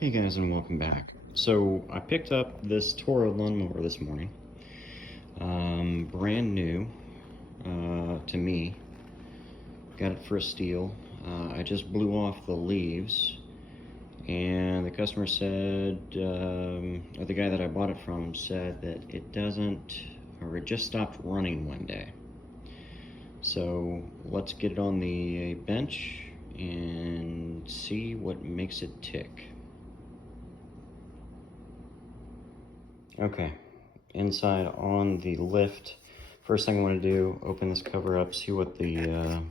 Hey guys, and welcome back. So I picked up this Toro lawnmower this morning, brand new to me. Got it for a steal. I just blew off the leaves, and the customer said, or the guy that I bought it from said that it just stopped running one day. So let's get it on the bench and see what makes it tick. Okay, inside on the lift, first thing I want to do, open this cover up, see what the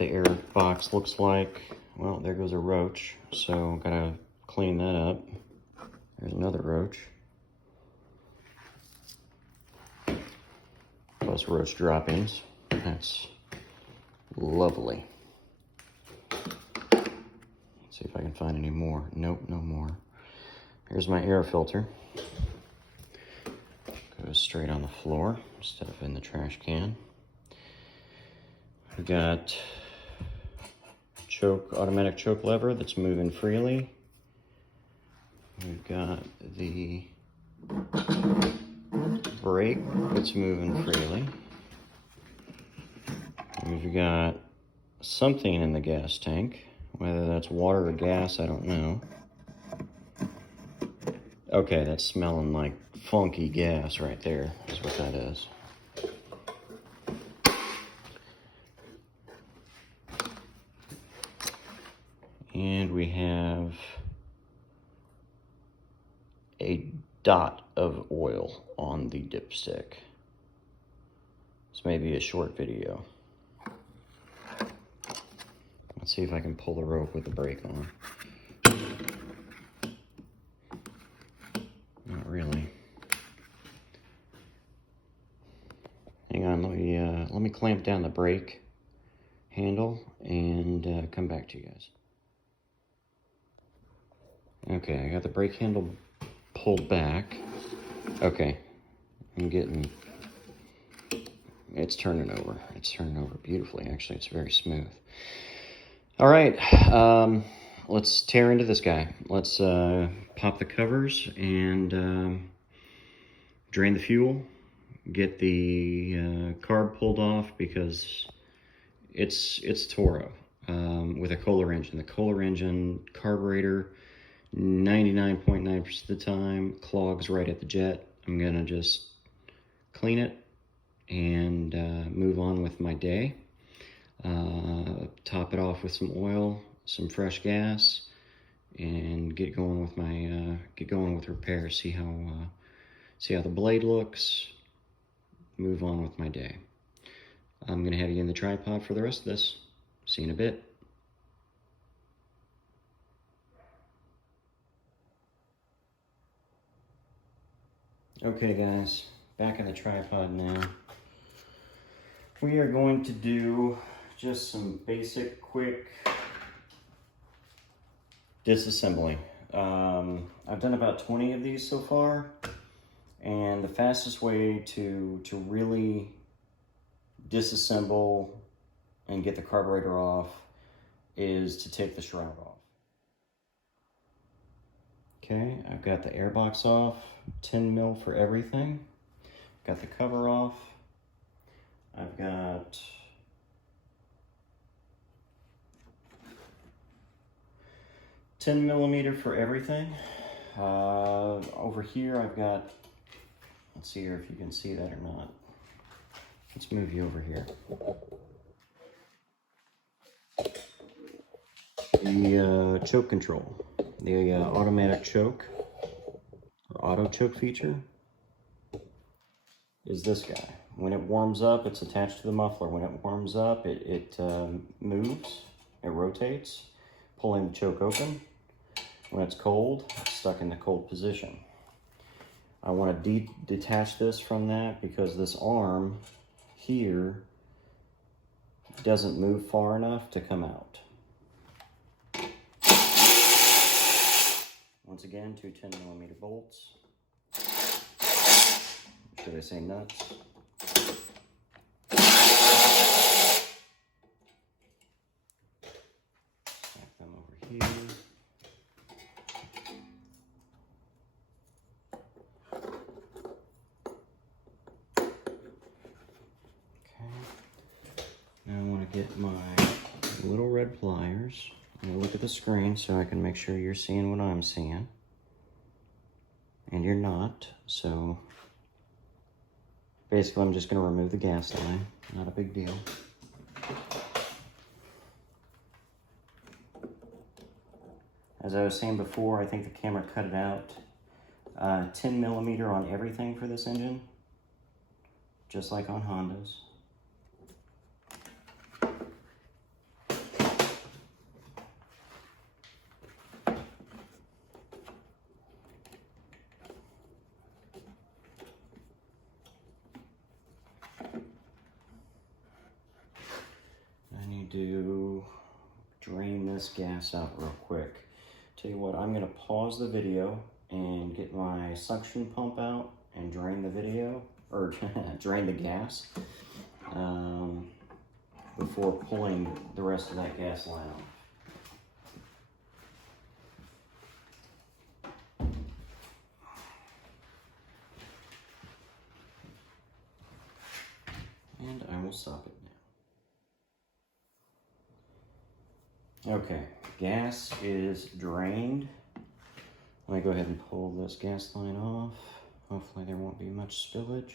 air box looks like. Well, there goes a roach, so gotta clean that up. There's another roach. Plus roach droppings. That's lovely. Let's see if I can find any more. Nope, no more. Here's my air filter. Goes straight on the floor instead of in the trash can. We got automatic choke lever that's moving freely. We've got the brake that's moving freely. We've got something in the gas tank, whether that's water or gas, I don't know. Okay, that's smelling like funky gas right there, is what that is. And we have a dot of oil on the dipstick. This may be a short video. Let's see if I can pull the rope with the brake on. Not really. Hang on, let me clamp down the brake handle and come back to you guys. Okay, I got the brake handle pulled back. Okay, it's turning over. It's turning over beautifully, actually. It's very smooth. All right, let's tear into this guy. Let's pop the covers and drain the fuel. Get the carb pulled off because it's Toro with a Kohler engine. The Kohler engine carburetor 99.9% of the time clogs right at the jet. I'm gonna just clean it and move on with my day. Top it off with some oil, some fresh gas, and get going with repair. See how the blade looks. Move on with my day. I'm gonna have you in the tripod for the rest of this. See you in a bit. Okay guys, back in the tripod now. We are going to do just some basic, quick disassembly. I've done about 20 of these so far, and the fastest way to really disassemble and get the carburetor off is to take the shroud off. Okay, I've got the airbox off, 10 mil for everything. Got the cover off. I've got $10mm for everything. Over here I've got, let's see here if you can see that or not. Let's move you over here. The choke control, the automatic choke, or auto choke feature, is this guy. When it warms up, it's attached to the muffler. When it warms up, it moves, it rotates, pulling the choke open. When it's cold, it's stuck in the cold position. I want to detach this from that because this arm here doesn't move far enough to come out. Once again, two 10mm bolts. Should I say nuts? Stack them over here. my little red pliers. I'm gonna look at the screen so I can make sure you're seeing what I'm seeing. And you're not, so basically I'm just gonna remove the gas line. Not a big deal. As I was saying before, I think the camera cut it out. 10 millimeter on everything for this engine, just like on Hondas. I need to drain this gas out real quick. Tell you what, I'm gonna pause the video and get my suction pump out and drain the video, or drain the gas, before pulling the rest of that gas line off. And I will stop it now. Okay, gas is drained. Let me go ahead and pull this gas line off. Hopefully there won't be much spillage.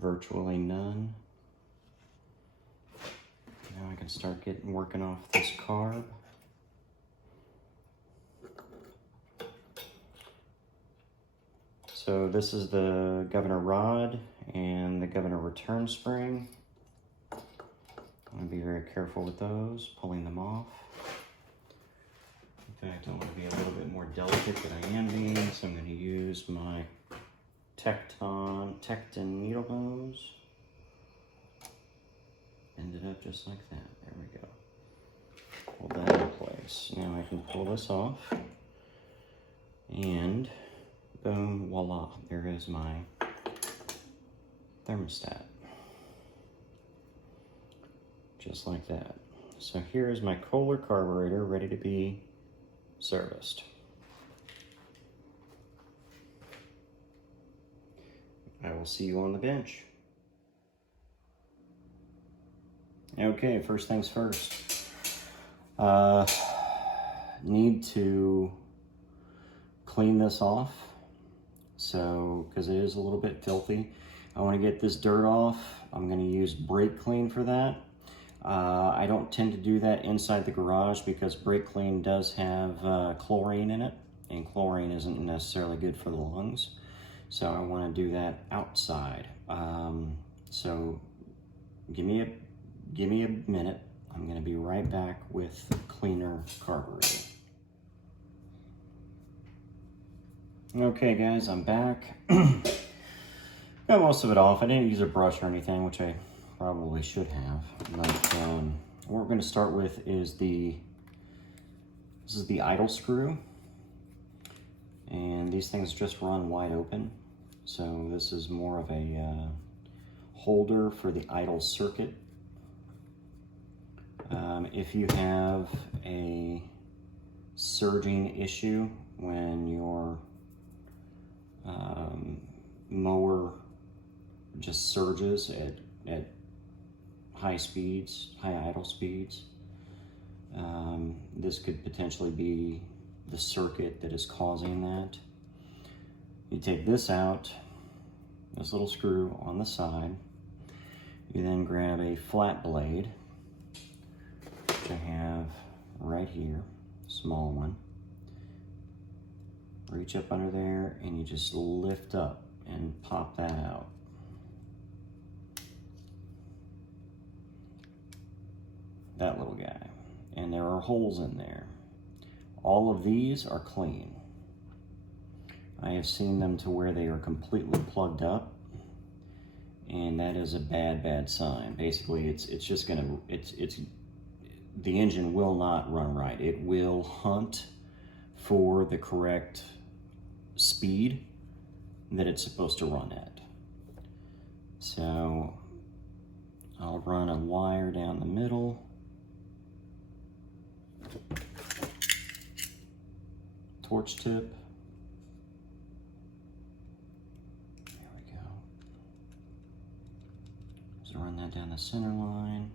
Virtually none. Now I can start working off this carb. So this is the governor rod and the governor return spring. I'm gonna be very careful with those, pulling them off. In fact, I want to be a little bit more delicate than I am being, so I'm going to use my Tecton needle hose. Ended up just like that. There we go. Hold that in place. Now I can pull this off. And boom, voila. There is my thermostat. Just like that. So here is my Kohler carburetor ready to be serviced. I will see you on the bench. Okay, first things first. Need to clean this off. So, because it is a little bit filthy. I want to get this dirt off. I'm going to use brake clean for that. I don't tend to do that inside the garage because brake clean does have chlorine in it, and chlorine isn't necessarily good for the lungs. So I want to do that outside. So give me a minute. I'm going to be right back with cleaner carburetor. Okay guys, I'm back. Got most of it off. I didn't use a brush or anything, which I probably should have. But what we're going to start with is this is the idle screw. And these things just run wide open. So this is more of a holder for the idle circuit. If you have a surging issue when your mower just surges at high speeds, high idle speeds, this could potentially be the circuit that is causing that. You take this out, this little screw on the side. You then grab a flat blade, which I have right here, small one. Reach up under there and you just lift up and pop that out. That little guy. And there are holes in there. All of these are clean. I have seen them to where they are completely plugged up, and that is a bad sign. Basically, it's just gonna, the engine will not run right. It will hunt for the correct speed that it's supposed to run at. So I'll run a wire down the middle. Torch tip. There we go. Just run that down the center line.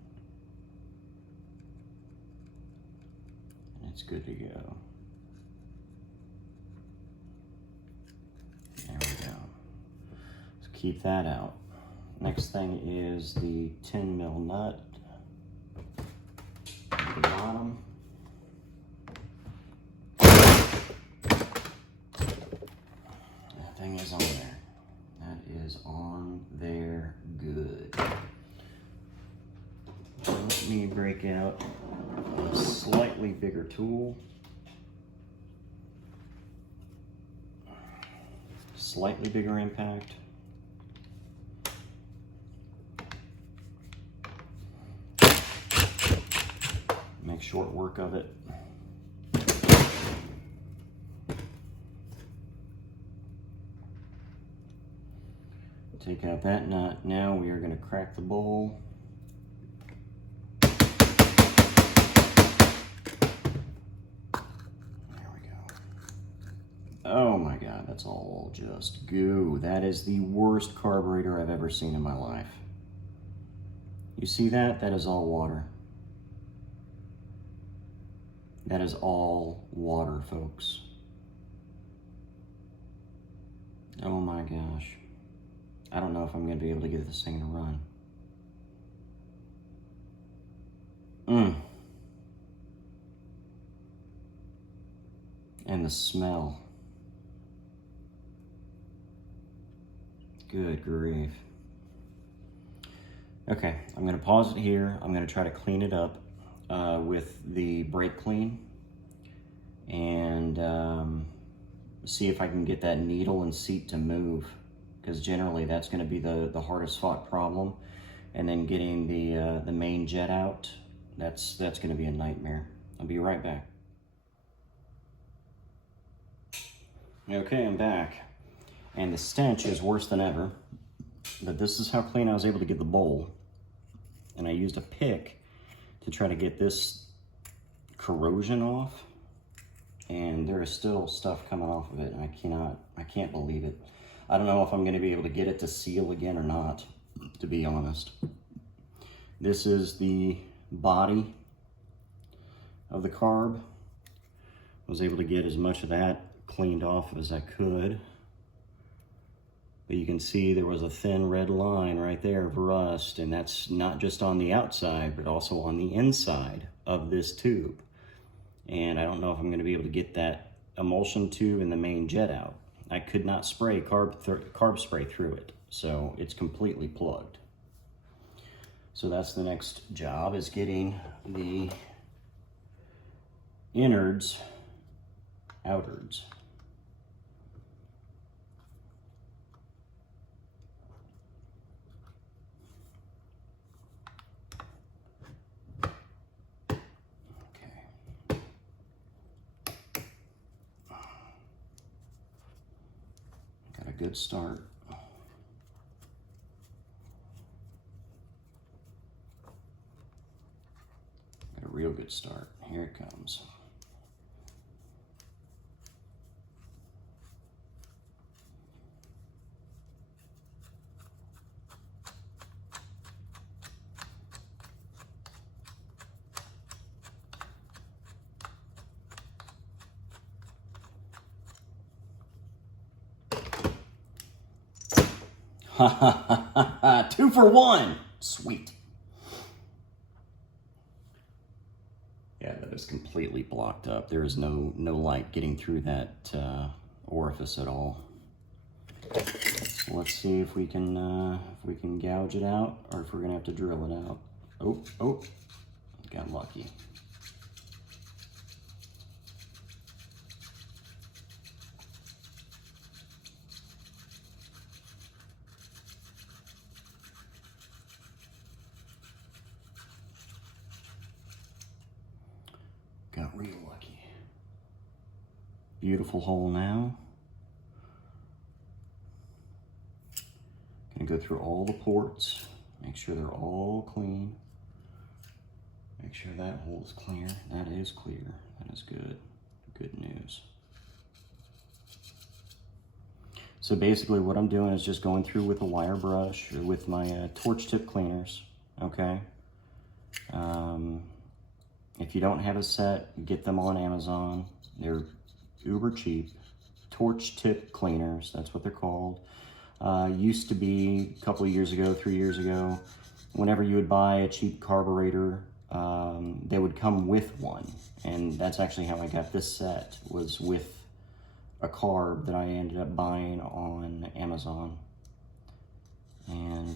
And it's good to go. There we go. So keep that out. Next thing is the 10mm nut at the bottom. That thing is on there. That is on there good. Let me break out a slightly bigger tool. Slightly bigger impact. Make short work of it. Take out that nut. Now we are going to crack the bowl. There we go. Oh my God, that's all just goo. That is the worst carburetor I've ever seen in my life. You see that? That is all water. That is all water, folks. Oh my gosh. I don't know if I'm going to be able to get this thing to run. And the smell. Good grief. Okay, I'm going to pause it here. I'm going to try to clean it up with the brake clean and see if I can get that needle and seat to move, because generally that's going to be the hardest fought problem. And then getting the main jet out, that's going to be a nightmare. I'll be right back. Okay, I'm back. And the stench is worse than ever. But this is how clean I was able to get the bowl. And I used a pick to try to get this corrosion off. And there is still stuff coming off of it, and I can't believe it. I don't know if I'm going to be able to get it to seal again or not, to be honest. This is the body of the carb. I was able to get as much of that cleaned off as I could. But you can see there was a thin red line right there of rust, and that's not just on the outside, but also on the inside of this tube. And I don't know if I'm going to be able to get that emulsion tube and the main jet out. I could not spray carb spray through it, so it's completely plugged. So that's the next job, is getting the innards outards. Good start. Got a real good start. Here it comes. Ha ha ha ha ha! 2 for 1! Sweet. Yeah, that is completely blocked up. There is no light getting through that orifice at all. So let's see if we can gouge it out, or if we're gonna have to drill it out. Oh, got lucky. Got real lucky. Beautiful hole now. Gonna go through all the ports, make sure they're all clean. Make sure that hole is clear. That is clear. That is good. Good news. So basically what I'm doing is just going through with a wire brush or with my torch tip cleaners, okay? If you don't have a set, get them on Amazon. They're uber cheap. Torch tip cleaners, that's what they're called. Used to be a couple of years ago, 3 years ago, whenever you would buy a cheap carburetor, they would come with one. And that's actually how I got this set, was with a carb that I ended up buying on Amazon. And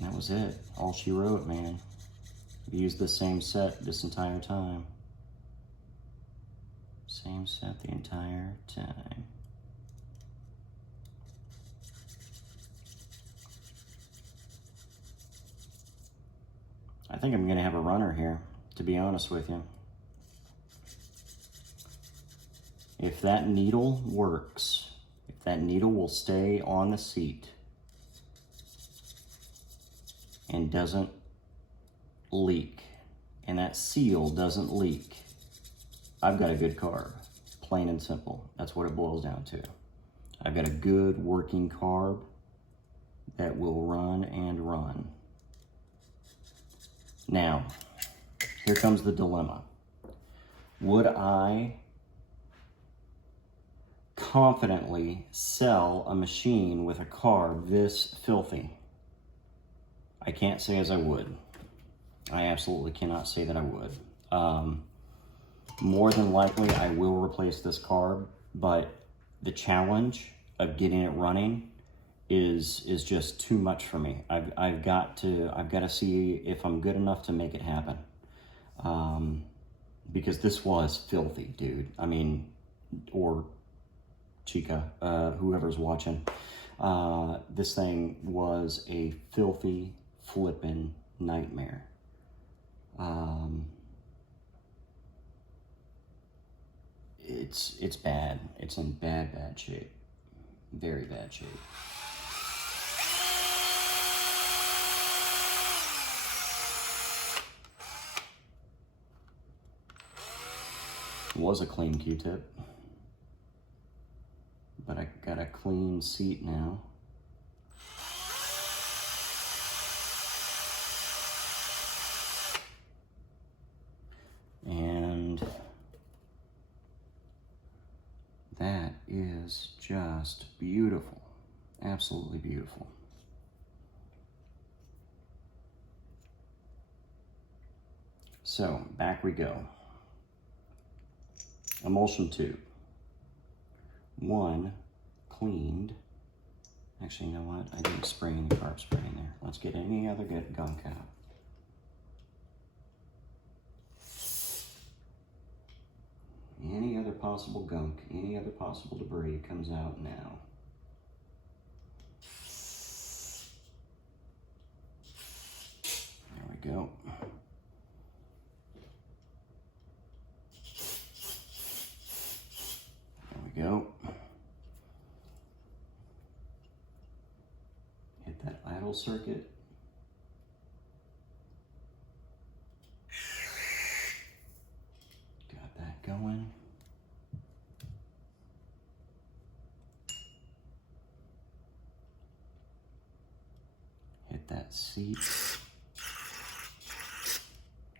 that was it. All she wrote, man. We used the same set this entire time. Same set the entire time. I think I'm gonna have a runner here, to be honest with you. If that needle works, if that needle will stay on the seat and doesn't leak, and that seal doesn't leak, I've got a good carb, plain and simple. That's what it boils down to. I've got a good working carb that will run and run. Now, here comes the dilemma. Would I confidently sell a machine with a carb this filthy? I can't say as I would. I absolutely cannot say that I would. More than likely, I will replace this carb, but the challenge of getting it running is just too much for me. I've got to see if I'm good enough to make it happen. Because this was filthy, dude. I mean, or chica, whoever's watching. This thing was a filthy, flippin' nightmare. It's bad. It's in bad shape. Very bad shape. It was a clean Q-tip, but I got a clean seat now. And that is just beautiful. Absolutely beautiful. So, back we go. Emulsion tube. One cleaned. Actually, you know what? I didn't spray any carb spray in there. Let's get any other good gunk out. Any other possible gunk, any other possible debris comes out now. There we go. There we go. Hit that idle circuit. Got that going. Hit that seat.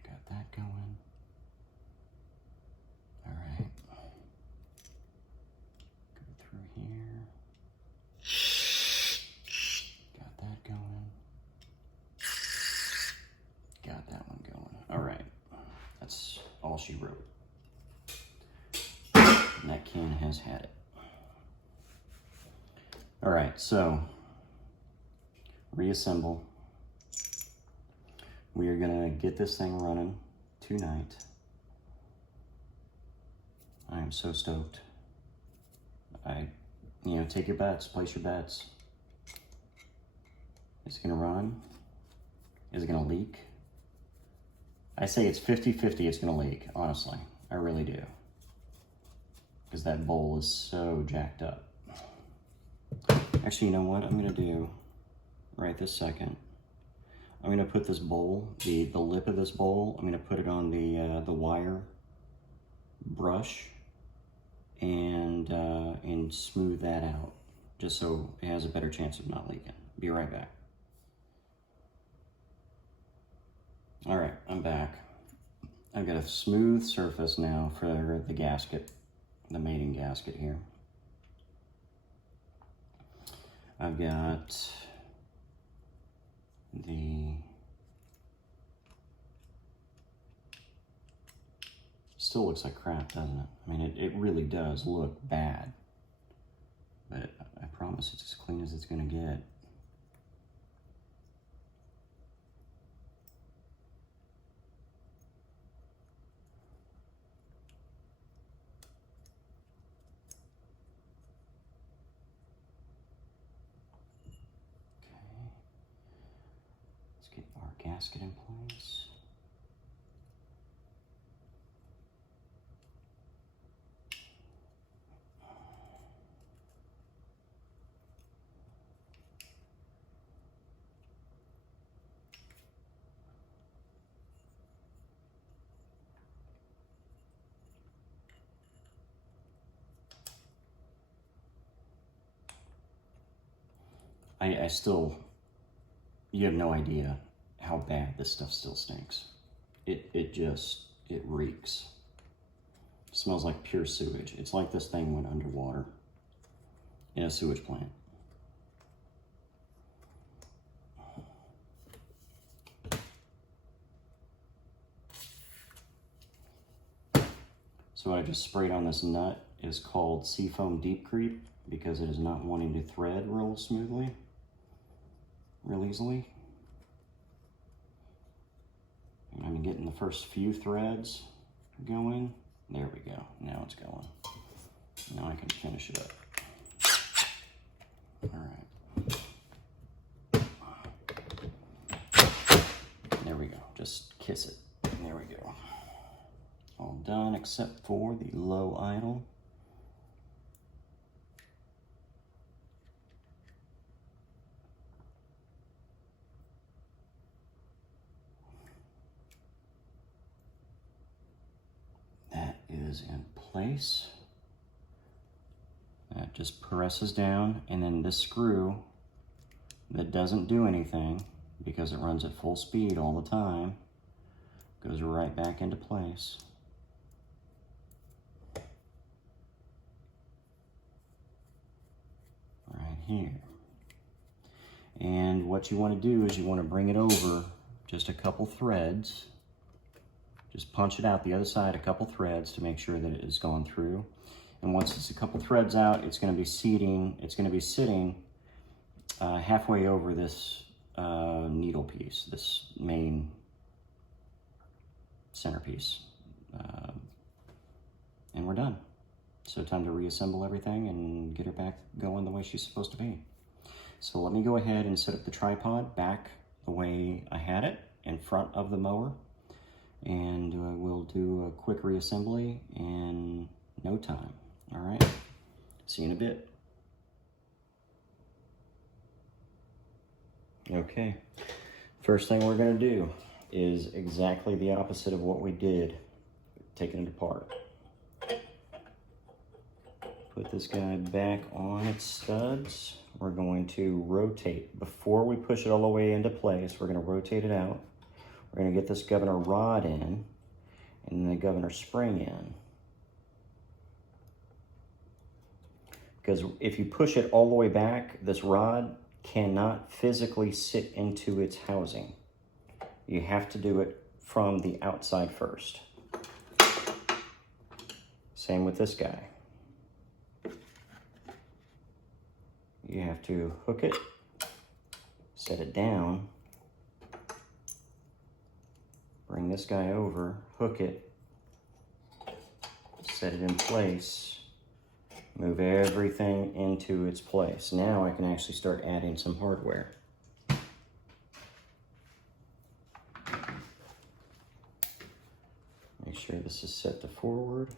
Got that going. All right. Go through here. Got that going. Got that one going. All right. That's all she wrote. And that can has had it. All right, so reassemble. We are gonna get this thing running tonight. I am so stoked. Take your bets, place your bets. Is it gonna run? Is it gonna leak? I say it's 50-50 it's gonna leak, honestly. I really do. Because that bowl is so jacked up. Actually, you know what I'm gonna do right this second? I'm gonna put this bowl, the lip of this bowl, I'm gonna put it on the wire brush, and smooth that out, just so it has a better chance of not leaking. Be right back. All right, I'm back. I've got a smooth surface now for the gasket, the mating gasket here. I've got the still looks like crap, doesn't it? I mean, it really does look bad, but I promise it's as clean as it's gonna get. Get our gasket in place. I still, you have no idea how bad this stuff still stinks. It reeks. It smells like pure sewage. It's like this thing went underwater in a sewage plant. So what I just sprayed on this nut is called Seafoam Deep Creep, because it is not wanting to thread real smoothly, real easily. And I'm getting the first few threads going. There we go. Now it's going. Now I can finish it up. All right. There we go. Just kiss it. There we go. All done except for the low idle. That is in place. That just presses down, and then this screw that doesn't do anything because it runs at full speed all the time goes right back into place. Right here. And what you want to do is you want to bring it over just a couple threads. Just punch it out the other side a couple threads to make sure that it has gone through. And once it's a couple threads out, it's going to be seating. It's going to be sitting halfway over this needle piece, this main centerpiece, and we're done. So time to reassemble everything and get her back going the way she's supposed to be. So let me go ahead and set up the tripod back the way I had it in front of the mower, and we'll do a quick reassembly in no time. All right, see you in a bit. Okay, first thing we're gonna do is exactly the opposite of what we did, taking it apart. Put this guy back on its studs. We're going to rotate. Before we push it all the way into place, we're gonna rotate it out. We're gonna get this governor rod in and the governor spring in. Because if you push it all the way back, this rod cannot physically sit into its housing. You have to do it from the outside first. Same with this guy. You have to hook it, set it down, bring this guy over, hook it, set it in place, move everything into its place. Now I can actually start adding some hardware. Make sure this is set to forward.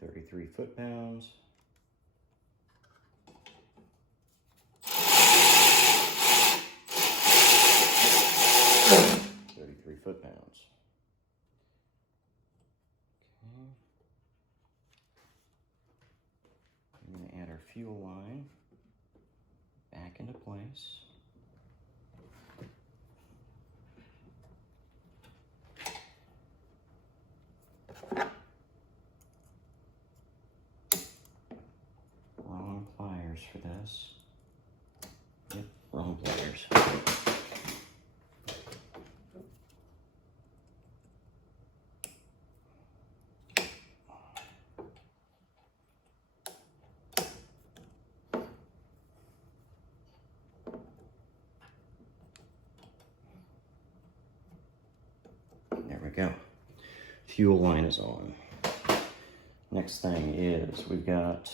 33 foot-pounds. fuel line back into place. Wrong pliers for this. Yep, wrong pliers. There we go. Fuel line is on. Next thing is we've got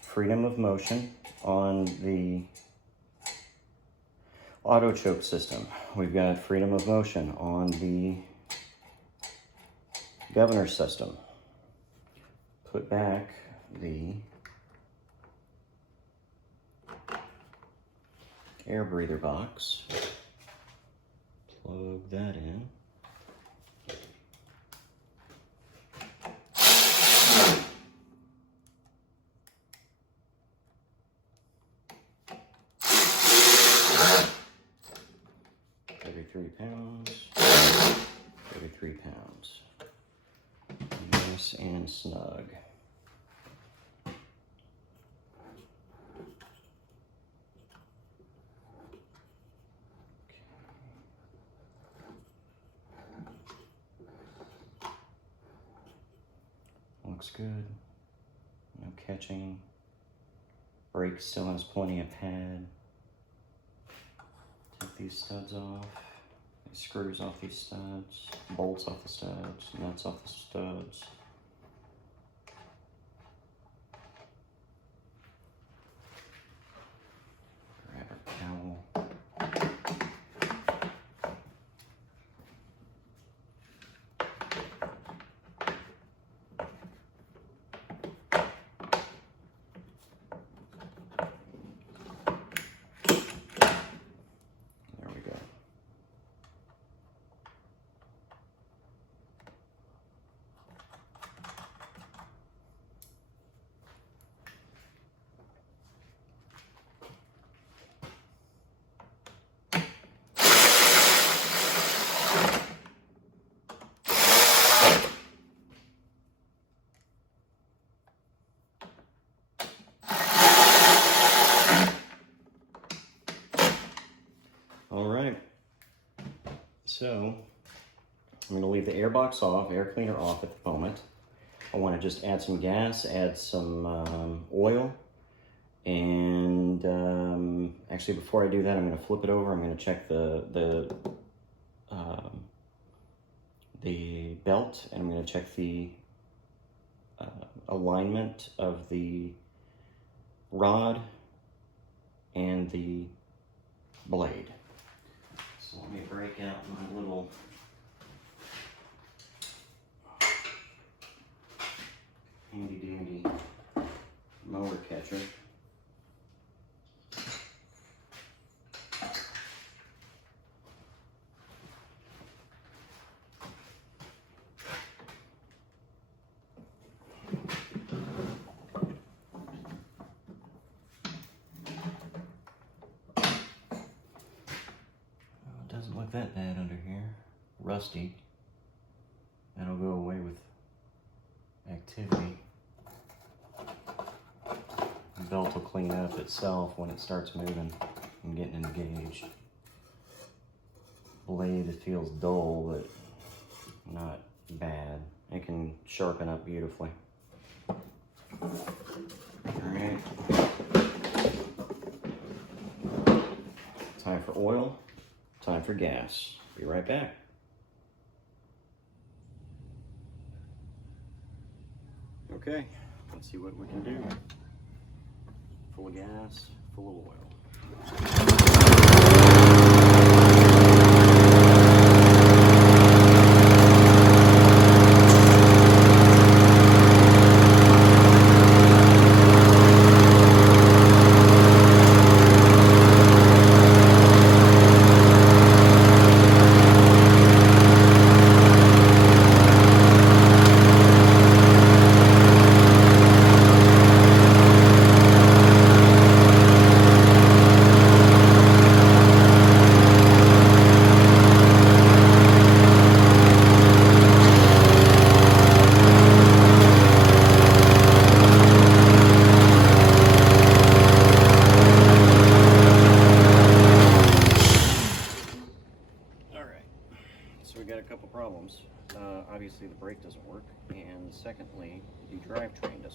freedom of motion on the auto choke system. We've got freedom of motion on the governor system. Put back the air breather box. Plug that in. £33, 33 pounds. Nice and snug. Looks good. No catching. Brake still has plenty of pad. Take these studs off. These screws off these studs. Bolts off the studs. Nuts off the studs. Grab our towel. All right, so I'm going to leave the air box off, air cleaner off at the moment. I want to just add some gas, add some oil, and actually before I do that, I'm going to flip it over. I'm going to check the belt, and I'm going to check the alignment of the rod and the blade. So let me break out my little handy dandy motor catcher. Doesn't look that bad under here. Rusty. That'll go away with activity. The belt will clean up itself when it starts moving and getting engaged. Blade, it feels dull, but not bad. It can sharpen up beautifully. Alright. Time for oil. Time for gas. Be right back. Okay, let's see what we can do. Full of gas, full of oil.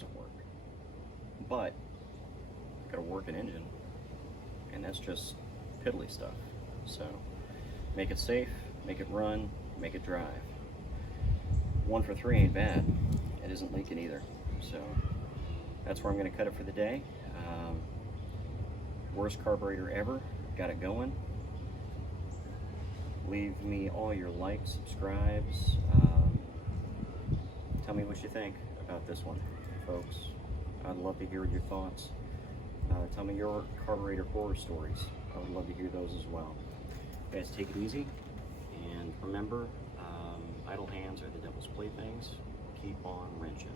doesn't work. But I got a working engine, and that's just piddly stuff. So make it safe, make it run, make it drive. 1 for 3 ain't bad. It isn't leaking either. So that's where I'm going to cut it for the day. Worst carburetor ever. Got it going. Leave me all your likes, subscribes. Tell me what you think about this one, folks. I'd love to hear your thoughts. Tell me your carburetor horror stories. I would love to hear those as well. Guys, take it easy. And remember, idle hands are the devil's playthings. Keep on wrenching.